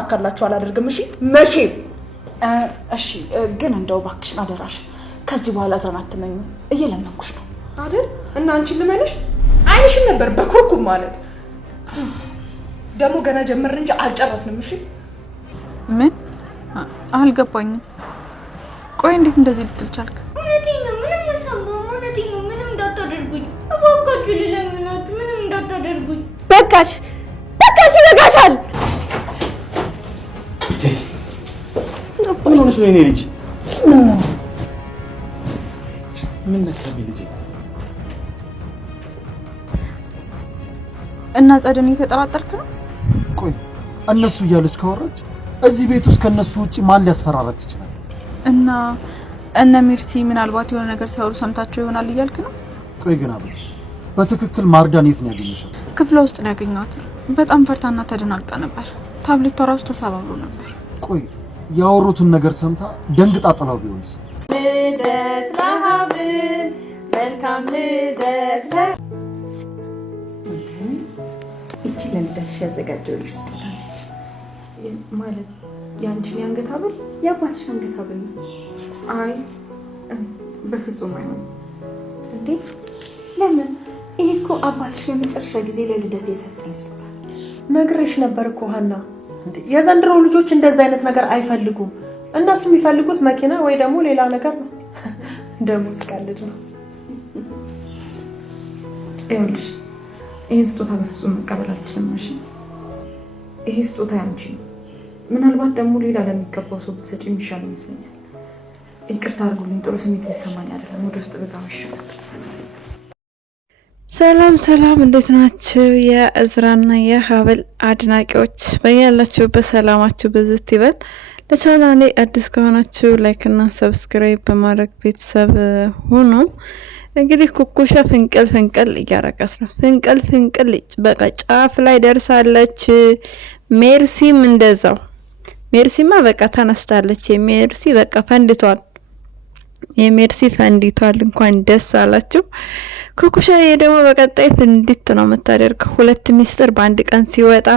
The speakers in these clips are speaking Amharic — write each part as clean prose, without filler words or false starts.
እንዲሳካላችሁ አላደርግም። እሺ መቼም። እሺ ግን እንደው እባክሽን አደራሽ ከዚህ በኋላ ዝራን አትመኙ እየለመንኩሽ ነው አይደል? እና አንቺን ልመንሽ አይንሽን ነበር በኩርኩም ማለት ደግሞ ገና ጀመርን እንጂ አልጨረስንም። እሺ ምን አልገባኝም። ቆይ እንዴት እንደዚህ ልትል ቻልክ? እውነቴን ነው ምንም አልሰማሁም። እውነቴን ነው ምንም እንዳታደርጉኝ እባካችሁ፣ ልለምናችሁ ምንም እንዳታደርጉኝ። በቃሽ ይበቃሻል። ምን ሆነሽ ነው የኔ ልጅ? ምን ነካቢ ልጅ? እና ጸደን እየተጠራጠርክ ነው? ቆይ እነሱ እያለች ካወራች እዚህ ቤት ውስጥ ከነሱ ውጪ ማን ሊያስፈራራት ይችላል? እና እነ ሚርሲ ምናልባት የሆነ ነገር ሲያወሩ ሰምታቸው ይሆናል እያልክ ነው? ቆይ ግን አብ በትክክል ማርዳን የት ነው ያገኘሻል? ክፍለ ውስጥ ነው ያገኘኋት። በጣም ፈርታና ተደናግጣ ነበር። ታብሌቷ ራሱ ተሰባብሮ ነበር። ቆይ ያወሩትን ነገር ሰምታ ደንግጣ ጥላው ቢሆንስ? ልደት ለሀብል መልካም ልደት። እቺ ለልደትሽ ያዘጋጀሁልሽ ስጦታ ነች። ማለት ያንቺን ያንገት ሐብል? የአባትሽ አንገት ሐብል ነው። አይ በፍጹም አይሆንም። እንዴ ለምን? ይሄ እኮ አባትሽ ለመጨረሻ ጊዜ ለልደት የሰጠኝ ስጦታ። ነግሬሽ ነበር እኮ ሀና። የዘንድሮ ልጆች እንደዛ አይነት ነገር አይፈልጉም። እነሱ የሚፈልጉት መኪና ወይ ደግሞ ሌላ ነገር ነው። ደግሞ ስቃልድ ነው። ይኸውልሽ ይሄን ስጦታ በፍጹም መቀበል አልችልም። እሺ ይሄ ስጦታ ያንቺ ነው። ምናልባት ደግሞ ሌላ ለሚገባው ሰው ብትሰጪ የሚሻል ይመስለኛል። ይቅርታ አድርጉልኝ፣ ጥሩ ስሜት ሊሰማኝ አይደለም። ወደ ውስጥ በጣም ይሻላል። ሰላም እንዴት ናችሁ? የእዝራና የሀብል አድናቂዎች በያላችሁበት ሰላማችሁ ብዝት ይበል። ለቻናሌ አዲስ ከሆናችሁ ላይክ እና ሰብስክራይብ በማድረግ ቤተሰብ ሁኑ። እንግዲህ ኩኩሻ ፍንቅል እያረቀስ ነው። ፍንቅል በቃ ጫፍ ላይ ደርሳለች። ሜርሲም እንደዛው። ሜርሲማ በቃ ተነስታለች። የሜርሲ በቃ ፈንድቷል። የሜርሲ ፈንዲቷል። እንኳን ደስ አላችሁ። ኩኩሻዬ ደግሞ በቀጣይ ፍንዲት ነው የምታደርገው። ሁለት ሚስጥር በአንድ ቀን ሲወጣ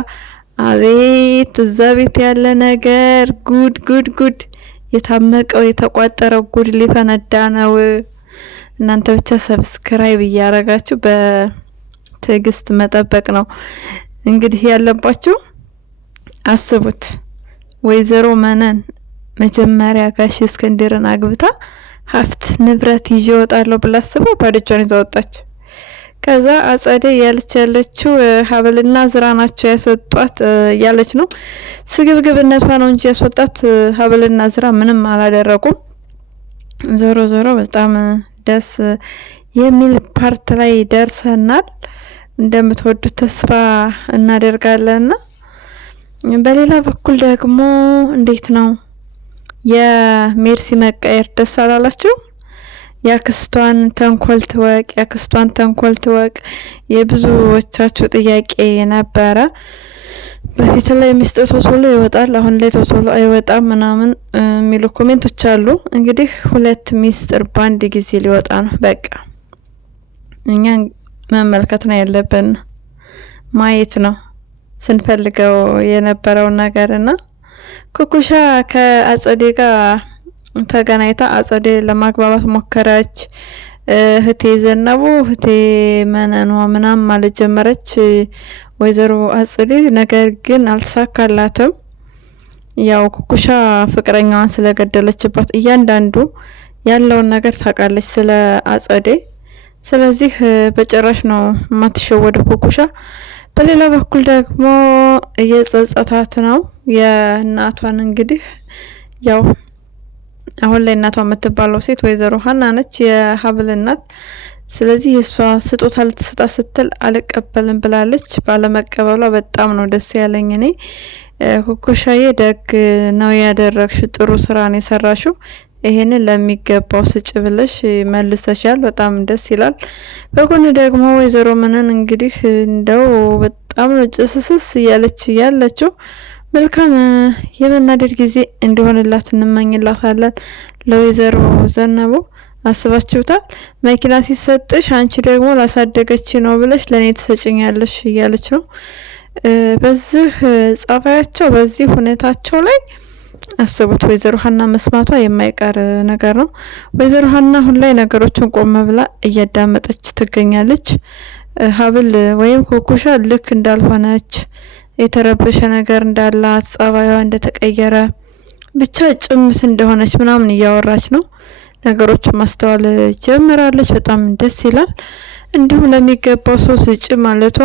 አቤት እዛ ቤት ያለ ነገር ጉድ የታመቀው የተቋጠረው ጉድ ሊፈነዳ ነው። እናንተ ብቻ ሰብስክራይብ እያረጋችሁ በትዕግስት መጠበቅ ነው እንግዲህ ያለባችሁ። አስቡት ወይዘሮ መነን መጀመሪያ ጋሽ እስክንድርን አግብታ ሀብት ንብረት ይዤ እወጣለሁ ብላ አስበው ባዶ እጇን ይዛ ወጣች። ከዛ አጸደ ያለችው ሀብልና ዝራ ናቸው ያስወጣት ያለች ነው። ስግብግብነቷ ነው እንጂ ያስወጣት ሀብልና ዝራ ምንም አላደረጉም። ዞሮ በጣም ደስ የሚል ፓርት ላይ ደርሰናል። እንደምትወዱት ተስፋ እናደርጋለንና በሌላ በኩል ደግሞ እንዴት ነው የሜርሲ መቀየር? ደስ አላላችሁ? ያክስቷን ተንኮል ትወቅ የብዙዎቻችሁ ጥያቄ ነበረ። በፊት ላይ ሚስጥር ቶሎ ይወጣል፣ አሁን ላይ ቶሎ አይወጣም ምናምን የሚሉ ኮሜንቶች አሉ። እንግዲህ ሁለት ሚስጥር በአንድ ጊዜ ሊወጣ ነው። በቃ እኛ መመልከት ነው ያለብን፣ ማየት ነው ስንፈልገው የነበረው ነገርና ኩኩሻ ከአጸዴ ጋር ተገናኝታ አጸዴ ለማግባባት ሞከረች። እህቴ ዘነቡ እህቴ መነኗ ምናምን ማለት ጀመረች ወይዘሮ አጸዴ። ነገር ግን አልተሳካላትም። ያው ኩኩሻ ፍቅረኛዋን ስለገደለችባት እያንዳንዱ ያለውን ነገር ታውቃለች ስለ አጸዴ። ስለዚህ በጭራሽ ነው የማትሸወደው ኩኩሻ። በሌላ በኩል ደግሞ እየጸጸታት ነው የእናቷን። እንግዲህ ያው አሁን ላይ እናቷ የምትባለው ሴት ወይዘሮ ሀና ነች፣ የሀብል እናት። ስለዚህ የእሷ ስጦታ ልትሰጣ ስትል አልቀበልም ብላለች። ባለመቀበሏ በጣም ነው ደስ ያለኝ። እኔ ኩኩሻዬ ደግ ነው ያደረግሽ፣ ጥሩ ስራ ነው የሰራሽው። ይሄንን ለሚገባው ስጭ ብለሽ መልሰሻል። በጣም ደስ ይላል። በጎን ደግሞ ወይዘሮ መነን እንግዲህ እንደው በጣም ነው ጭስስስ እያለች ያለችው። መልካም የመናደድ ጊዜ እንዲሆንላት እንመኝላታለን። ለወይዘሮ ዘነቡ አስባችሁታል? መኪና ሲሰጥሽ አንቺ ደግሞ ላሳደገች ነው ብለሽ ለኔ ትሰጭኛለሽ እያለች ነው። በዚህ ጸባያቸው በዚህ ሁኔታቸው ላይ አስቡት። ወይዘሮ ሀና መስማቷ የማይቀር ነገር ነው። ወይዘሮ ሀና አሁን ላይ ነገሮችን ቆም ብላ እያዳመጠች ትገኛለች። ሀብል ወይም ኩኩሻ ልክ እንዳልሆነች የተረበሸ ነገር እንዳላት ጸባይዋ እንደተቀየረ ብቻ ጭምት እንደሆነች ምናምን እያወራች ነው። ነገሮችን ማስተዋል ጀምራለች። በጣም ደስ ይላል። እንዲሁም ለሚገባው ሰው ስጭ ማለቷ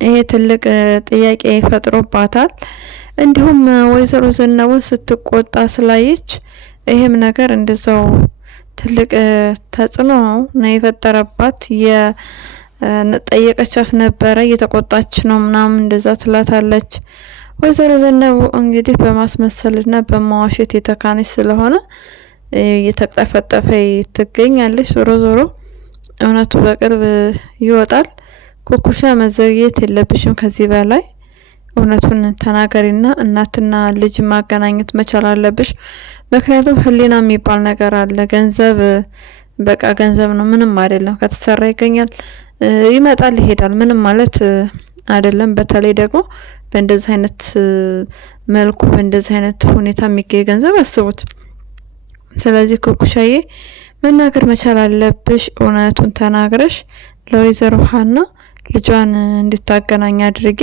ይሄ ትልቅ ጥያቄ ፈጥሮባታል። እንዲሁም ወይዘሮ ዘነበ ስትቆጣ ስላየች ይሄም ነገር እንደዛው ትልቅ ተጽዕኖ ነው የፈጠረባት። የጠየቀቻት ነበረ እየተቆጣች ነው ምናምን እንደዛ ትላታለች። ወይዘሮ ዘነበ እንግዲህ በማስመሰልና በማዋሸት የተካነች ስለሆነ እየተቀፈጠፈ ትገኛለች። ዞሮ ዞሮ እውነቱ በቅርብ ይወጣል። ኩኩሻ መዘግየት የለብሽም ከዚህ በላይ እውነቱን ተናገሪና እናትና ልጅ ማገናኘት መቻል አለብሽ። ምክንያቱም ህሊና የሚባል ነገር አለ። ገንዘብ በቃ ገንዘብ ነው፣ ምንም አይደለም። ከተሰራ ይገኛል፣ ይመጣል፣ ይሄዳል። ምንም ማለት አይደለም። በተለይ ደግሞ በእንደዚህ አይነት መልኩ በእንደዚህ አይነት ሁኔታ የሚገኝ ገንዘብ አስቡት። ስለዚህ ኩኩሻዬ መናገር መቻል አለብሽ። እውነቱን ተናግረሽ ለወይዘሮ ሀና ልጇን እንድታገናኝ አድርጊ።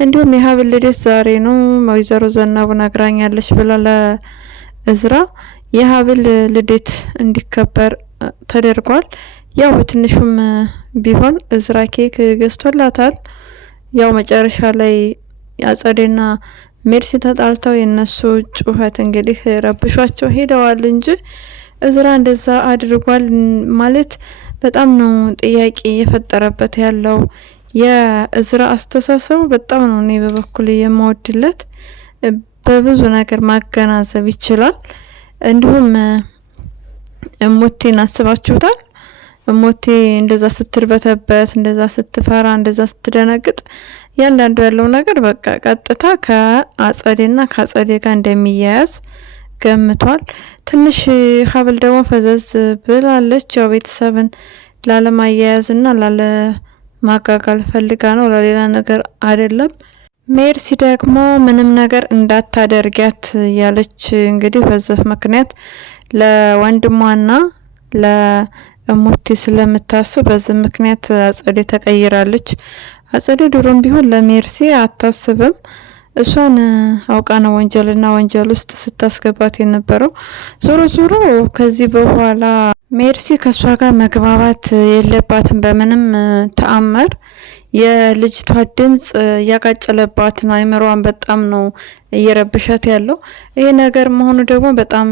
እንዲሁም የሀብል ልደት ዛሬ ነው ወይዘሮ ዘነቡ ነግራኛለች ብላ ለእዝራ የሀብል ልደት እንዲከበር ተደርጓል። ያው በትንሹም ቢሆን እዝራ ኬክ ገዝቶላታል። ያው መጨረሻ ላይ አጸዴና ሜርሲ ተጣልተው የነሱ ጩኸት እንግዲህ ረብሿቸው ሄደዋል እንጂ እዝራ እንደዛ አድርጓል ማለት በጣም ነው ጥያቄ የፈጠረበት ያለው። የእዝራ አስተሳሰቡ በጣም ነው እኔ በበኩል የማወድለት። በብዙ ነገር ማገናዘብ ይችላል። እንዲሁም እሞቴን አስባችሁታል? እሞቴ እንደዛ ስትርበተበት፣ እንደዛ ስትፈራ፣ እንደዛ ስትደነግጥ ያንዳንዱ ያለው ነገር በቃ ቀጥታ ከአጸዴና ከአጸዴ ጋር እንደሚያያዝ ገምቷል። ትንሽ ሀብል ደግሞ ፈዘዝ ብላለች። ያው ቤተሰብን ላለማያያዝና ላለማጋጋል ፈልጋ ነው፣ ለሌላ ነገር አይደለም። ሜርሲ ደግሞ ምንም ነገር እንዳታደርጊያት ያለች እንግዲህ በዚህ ምክንያት ለወንድሟና ለእሞቴ ስለምታስብ በዚህ ምክንያት አጸዴ ተቀይራለች። አጸዴ ድሮም ቢሆን ለሜርሲ አታስብም። እሷን አውቃ ነው ወንጀልና ወንጀል ውስጥ ስታስገባት የነበረው። ዞሮ ዞሮ ከዚህ በኋላ ሜርሲ ከእሷ ጋር መግባባት የለባትም በምንም ተአምር። የልጅቷ ድምጽ እያቃጨለባት ነው፣ አይምሯን በጣም ነው እየረብሻት ያለው። ይሄ ነገር መሆኑ ደግሞ በጣም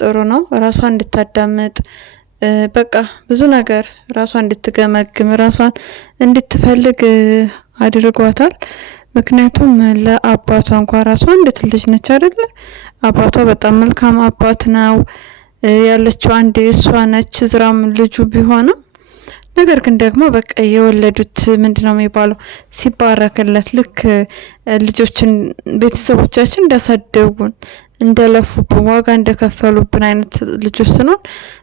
ጥሩ ነው። ራሷን እንድታዳምጥ በቃ ብዙ ነገር ራሷን እንድትገመግም ራሷን እንድትፈልግ አድርጓታል። ምክንያቱም ለአባቷ እንኳን ራሷ እንዴት ልጅ ነች አይደለ? አባቷ በጣም መልካም አባት ነው ያለችው አንድ እሷ ነች። ዝራም ልጁ ቢሆንም ነገር ግን ደግሞ በቃ የወለዱት ምንድነው የሚባለው ሲባረክለት ልክ ልጆችን ቤተሰቦቻችን እንዳሳደጉን እንደለፉብን ዋጋ እንደከፈሉብን አይነት ልጆች ስንሆን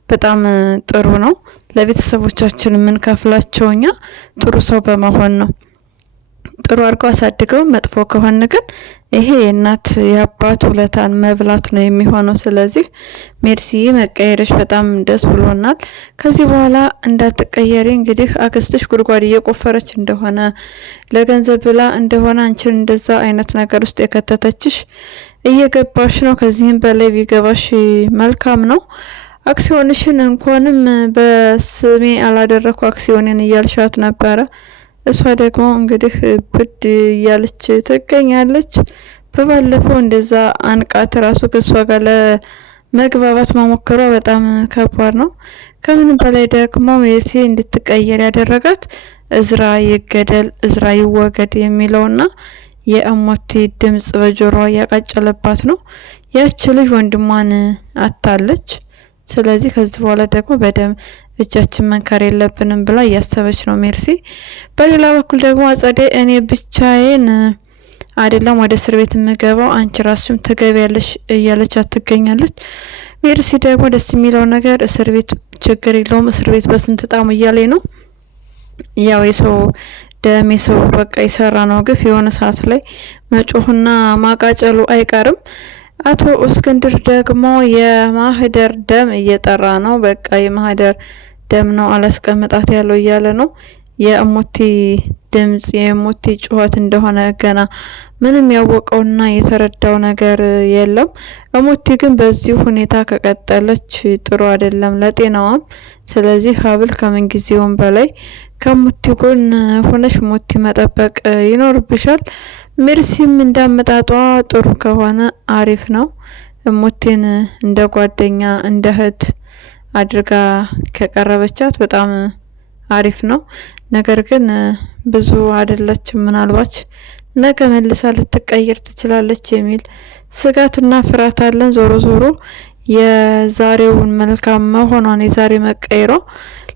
በጣም ጥሩ ነው። ለቤተሰቦቻችን የምንከፍላቸው እኛ ጥሩ ሰው በመሆን ነው። ጥሩ አድርገው አሳድገው መጥፎ ከሆነ ግን ይሄ የእናት የአባት ውለታን መብላት ነው የሚሆነው። ስለዚህ ሜርሲ መቀየረሽ በጣም ደስ ብሎናል። ከዚህ በኋላ እንዳትቀየሪ እንግዲህ አክስትሽ ጉድጓድ እየቆፈረች እንደሆነ ለገንዘብ ብላ እንደሆነ አንቺን እንደዛ አይነት ነገር ውስጥ የከተተችሽ እየገባሽ ነው። ከዚህም በላይ ቢገባሽ መልካም ነው። አክሲዮንሽን እንኳንም በስሜ አላደረኩ አክሲዮንን እያልሻት ነበረ። እሷ ደግሞ እንግዲህ ብድ እያለች ትገኛለች። በባለፈው እንደዛ አንቃት ራሱ ከእሷ ጋር ለመግባባት መሞከሯ በጣም ከባድ ነው። ከምንም በላይ ደግሞ ሜርሲ እንድትቀየር ያደረጋት እዝራ ይገደል እዝራ ይወገድ የሚለውና የእሞቴ ድምጽ በጆሮዋ ያቃጨለባት ነው። ያች ልጅ ወንድሟን አታለች። ስለዚህ ከዚህ በኋላ ደግሞ በደም እጃችን መንከር የለብንም ብላ እያሰበች ነው ሜርሲ። በሌላ በኩል ደግሞ አጸዴ እኔ ብቻዬን አይደለም ወደ እስር ቤት የምገባው አንቺ ራስሽም ትገቢያለሽ እያለች ትገኛለች። ሜርሲ ደግሞ ደስ የሚለው ነገር እስር ቤት ችግር የለውም እስር ቤት በስንት ጣሙ እያለ ነው። ያው የሰው ደሜ ሰው በቃ የሰራ ነው ግፍ የሆነ ሰዓት ላይ መጮህና ማቃጨሉ አይቀርም። አቶ እስክንድር ደግሞ የማህደር ደም እየጠራ ነው። በቃ የማህደር ደም ነው አላስቀምጣት ያለው እያለ ነው። የእሙቲ ድምጽ የእሙቲ ጩኸት እንደሆነ ገና ምንም ያወቀውና የተረዳው ነገር የለም። እሙቲ ግን በዚህ ሁኔታ ከቀጠለች ጥሩ አይደለም ለጤናዋም። ስለዚህ ሀብል ከምን ጊዜውም በላይ ከሙቲ ጎን ሆነሽ ሙቲ መጠበቅ ይኖርብሻል። ሜርሲም እንዳመጣጧ ጥሩ ከሆነ አሪፍ ነው። ሙቲን እንደ ጓደኛ እንደ እህት አድርጋ ከቀረበቻት በጣም አሪፍ ነው። ነገር ግን ብዙ አይደለችም። ምናልባት ነገ መልሳ ልትቀየር ትችላለች የሚል ስጋትና ፍርሃት አለን። ዞሮ ዞሮ የዛሬውን መልካም መሆኗን የዛሬ መቀየሯ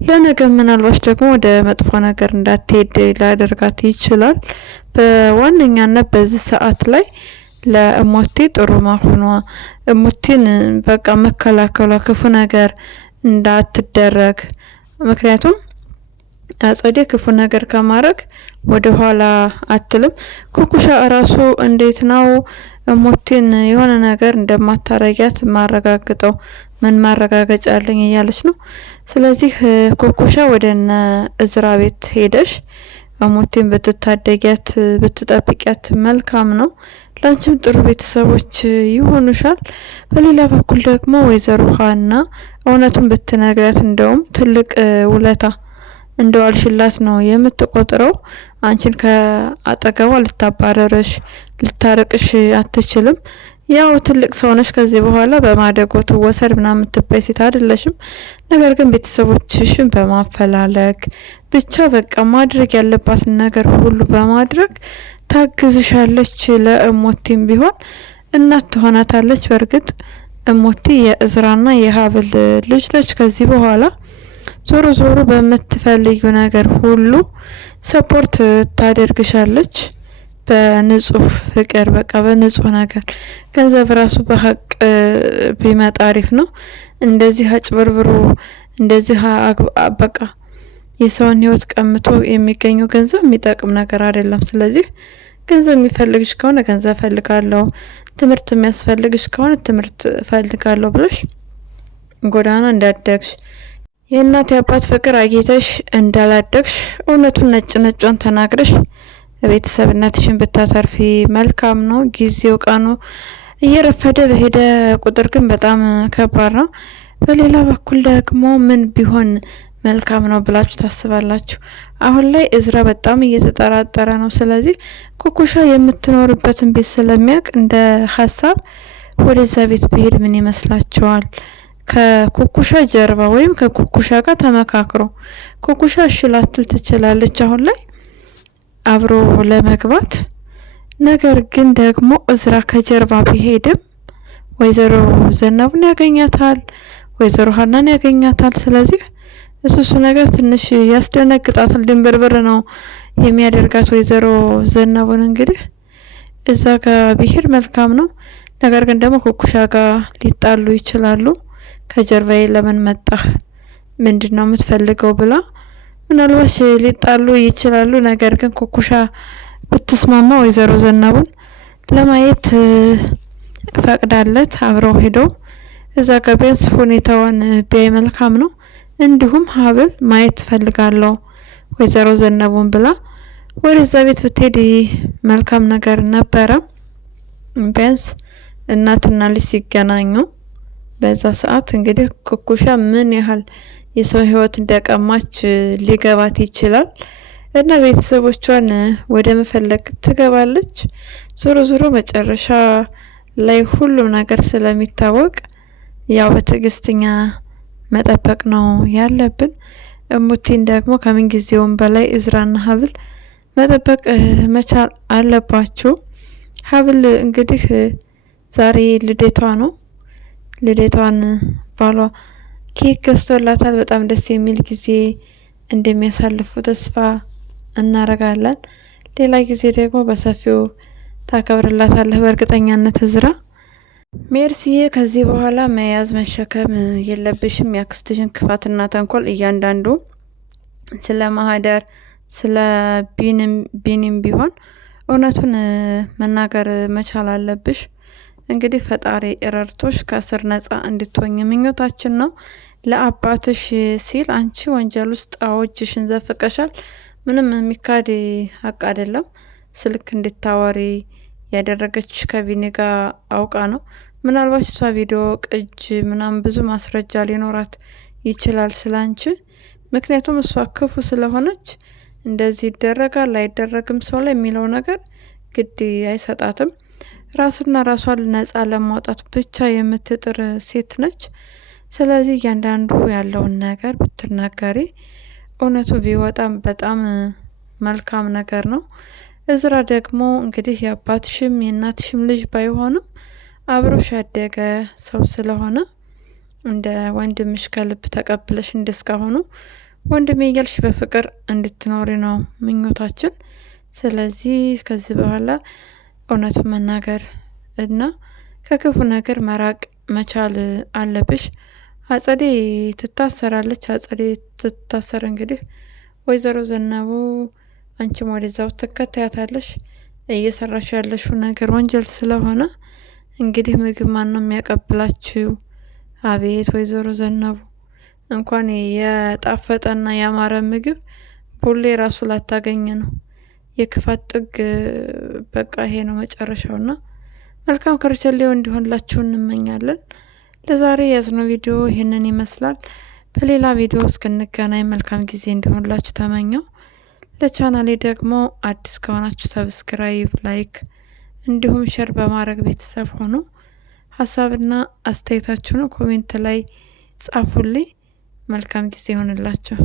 ለነገ ምናልባት ደግሞ ወደ መጥፎ ነገር እንዳትሄድ ሊያደርጋት ይችላል። በዋነኛነት በዚህ ሰዓት ላይ ለእሙቲ ጥሩ መሆኗ እሙቲን በቃ መከላከሏ ክፉ ነገር እንዳትደረግ ምክንያቱም አጸዴ ክፉ ነገር ከማድረግ ወደ ኋላ አትልም። ኩኩሻ እራሱ እንዴት ነው እሙቲን የሆነ ነገር እንደማታረጊያት ማረጋግጠው ምን ማረጋገጫ አለኝ እያለች ነው። ስለዚህ ኩኩሻ ወደነ እዝራ ቤት ሄደሽ እሙቲን ብትታደጊያት ብትጠብቂያት መልካም ነው። ላንቺም ጥሩ ቤተሰቦች ይሆኑሻል። በሌላ በኩል ደግሞ ወይዘሮ ሀና እውነቱን ብትነግሪያት እንደውም ትልቅ ውለታ እንደዋልሽላት ነው የምትቆጥረው። አንቺን ከአጠገቧ ልታባረርሽ ልታርቅሽ አትችልም። ያው ትልቅ ሰው ነሽ። ከዚህ በኋላ በማደጎ ትወሰድ ምናምን የምትባይ ሴት አይደለሽም። ነገር ግን ቤተሰቦችሽን በማፈላለግ ብቻ በቃ ማድረግ ያለባትን ነገር ሁሉ በማድረግ ታግዝሻለች። ለእሙቲም ቢሆን እናት ትሆናታለች። በእርግጥ እሙቲ የእዝራና የሀብል ልጅ ነች። ከዚህ በኋላ ዞሮ ዞሮ በምትፈልጊው ነገር ሁሉ ሰፖርት ታደርግሻለች። በንጹህ ፍቅር በቃ በንጹህ ነገር ገንዘብ ራሱ በሀቅ ቢመጣ አሪፍ ነው። እንደዚህ አጭበርብሮ እንደዚህ በቃ የሰውን ህይወት ቀምቶ የሚገኘው ገንዘብ የሚጠቅም ነገር አይደለም። ስለዚህ ገንዘብ የሚፈልግሽ ከሆነ ገንዘብ ፈልጋለሁ፣ ትምህርት የሚያስፈልግሽ ከሆነ ትምህርት ፈልጋለሁ ብለሽ ጎዳና እንዳደግሽ የእናት የአባት ፍቅር አግኝተሽ እንዳላደግሽ እውነቱን ነጭ ነጯን ተናግረሽ ቤተሰብነትሽን ብታተርፊ መልካም ነው። ጊዜው ቀኑ እየረፈደ በሄደ ቁጥር ግን በጣም ከባድ ነው። በሌላ በኩል ደግሞ ምን ቢሆን መልካም ነው ብላችሁ ታስባላችሁ? አሁን ላይ እዝራ በጣም እየተጠራጠረ ነው። ስለዚህ ኩኩሻ የምትኖርበትን ቤት ስለሚያውቅ እንደ ሀሳብ ወደዛ ቤት ቢሄድ ምን ይመስላችኋል? ከኩኩሻ ጀርባ ወይም ከኩኩሻ ጋር ተመካክሮ ኩኩሻ እሺ ላትል ትችላለች አሁን ላይ አብሮ ለመግባት። ነገር ግን ደግሞ እዝራ ከጀርባ ቢሄድም ወይዘሮ ዘነቡን ያገኛታል፣ ወይዘሮ ሀናን ያገኛታል። ስለዚህ እሱ ነገር ትንሽ ያስደነግጣታል። ድንብርብር ነው የሚያደርጋት ወይዘሮ ዘነቡን። እንግዲህ እዛ ጋር ቢሄድ መልካም ነው። ነገር ግን ደግሞ ኩኩሻ ጋር ሊጣሉ ይችላሉ። ከጀርባዬ ለምን መጣህ ምንድነው የምትፈልገው ብላ ምናልባት ሊጣሉ ይችላሉ። ነገር ግን ኩኩሻ ብትስማማ ወይዘሮ ዘነቡን ለማየት ፈቅዳለት አብረው ሄደው እዛ ጋር ቢያንስ ሁኔታዋን ቢያይ መልካም ነው። እንዲሁም ሀብል ማየት ፈልጋለሁ ወይዘሮ ዘነቡን ብላ ወደዛ ቤት ብትሄድ መልካም ነገር ነበረ። ቢያንስ እናትና ልጅ ሲገናኙ በዛ ሰዓት እንግዲህ ኩኩሻ ምን ያህል የሰው ህይወት እንደቀማች ሊገባት ይችላል እና ቤተሰቦቿን ወደ መፈለግ ትገባለች። ዞሮ ዞሮ መጨረሻ ላይ ሁሉም ነገር ስለሚታወቅ ያው በትዕግስተኛ መጠበቅ ነው ያለብን። እሙቲን ደግሞ ከምን ጊዜውም በላይ እዝራና ሀብል መጠበቅ መቻል አለባችሁ። ሀብል እንግዲህ ዛሬ ልደቷ ነው። ልደቷን ባሏ ኬክ ገዝቶላታል። በጣም ደስ የሚል ጊዜ እንደሚያሳልፉ ተስፋ እናረጋለን። ሌላ ጊዜ ደግሞ በሰፊው ታከብርላታለህ በእርግጠኛነት እዝራ። ሜርሲዬ ከዚህ በኋላ መያዝ መሸከም የለብሽም። ያክስትሽን ክፋትና ተንኮል እያንዳንዱ ስለ ማህደር ስለ ቢኒም ቢሆን እውነቱን መናገር መቻል አለብሽ። እንግዲህ ፈጣሪ ረድቶሽ ከእስር ነጻ እንድትሆኝ ምኞታችን ነው። ለአባትሽ ሲል አንቺ ወንጀል ውስጥ እጅሽን ዘፍቀሻል። ምንም የሚካድ ሀቅ አይደለም። ስልክ እንድታወሪ ያደረገች ከቢኒ ጋር አውቃ ነው። ምናልባት እሷ ቪዲዮ ቅጅ ምናምን ብዙ ማስረጃ ሊኖራት ይችላል ስላንቺ። ምክንያቱም እሷ ክፉ ስለሆነች እንደዚህ ይደረጋል አይደረግም ሰው ላይ የሚለው ነገር ግድ አይሰጣትም። ራስና ራሷን ነጻ ለማውጣት ብቻ የምትጥር ሴት ነች። ስለዚህ እያንዳንዱ ያለውን ነገር ብትናገሪ እውነቱ ቢወጣም በጣም መልካም ነገር ነው። እዝራ ደግሞ እንግዲህ የአባትሽም የእናትሽም ልጅ ባይሆንም አብሮሽ ያደገ ሰው ስለሆነ እንደ ወንድምሽ ከልብ ተቀብለሽ እንደስካሁኑ ወንድሜ እያልሽ በፍቅር እንድትኖሪ ነው ምኞታችን። ስለዚህ ከዚህ በኋላ እውነቱን መናገር እና ከክፉ ነገር መራቅ መቻል አለብሽ። አጸዴ ትታሰራለች። አጸዴ ትታሰር እንግዲህ ወይዘሮ ዘነቡ አንቺም ወደዛው ትከታያታለሽ። እየሰራሽ ያለሽው ነገር ወንጀል ስለሆነ እንግዲህ ምግብ ማን ነው የሚያቀብላችሁ? አቤት ወይዘሮ ዘነቡ እንኳን የጣፈጠና ያማረ ምግብ ቡሌ ራሱ ላታገኝ ነው። የክፋት ጥግ በቃ ይሄ ነው መጨረሻውና መልካም ከርቸሌው እንዲሆንላችሁ እንመኛለን። ለዛሬ ያዝነው ቪዲዮ ይህንን ይመስላል። በሌላ ቪዲዮ እስክንገናኝ መልካም ጊዜ እንዲሆንላችሁ ተመኘው። ለቻናሌ ደግሞ አዲስ ከሆናችሁ ሰብስክራይብ፣ ላይክ እንዲሁም ሼር በማድረግ ቤተሰብ ሆኑ። ሀሳብና አስተያየታችሁን ኮሜንት ላይ ጻፉልኝ። መልካም ጊዜ ይሆንላችሁ።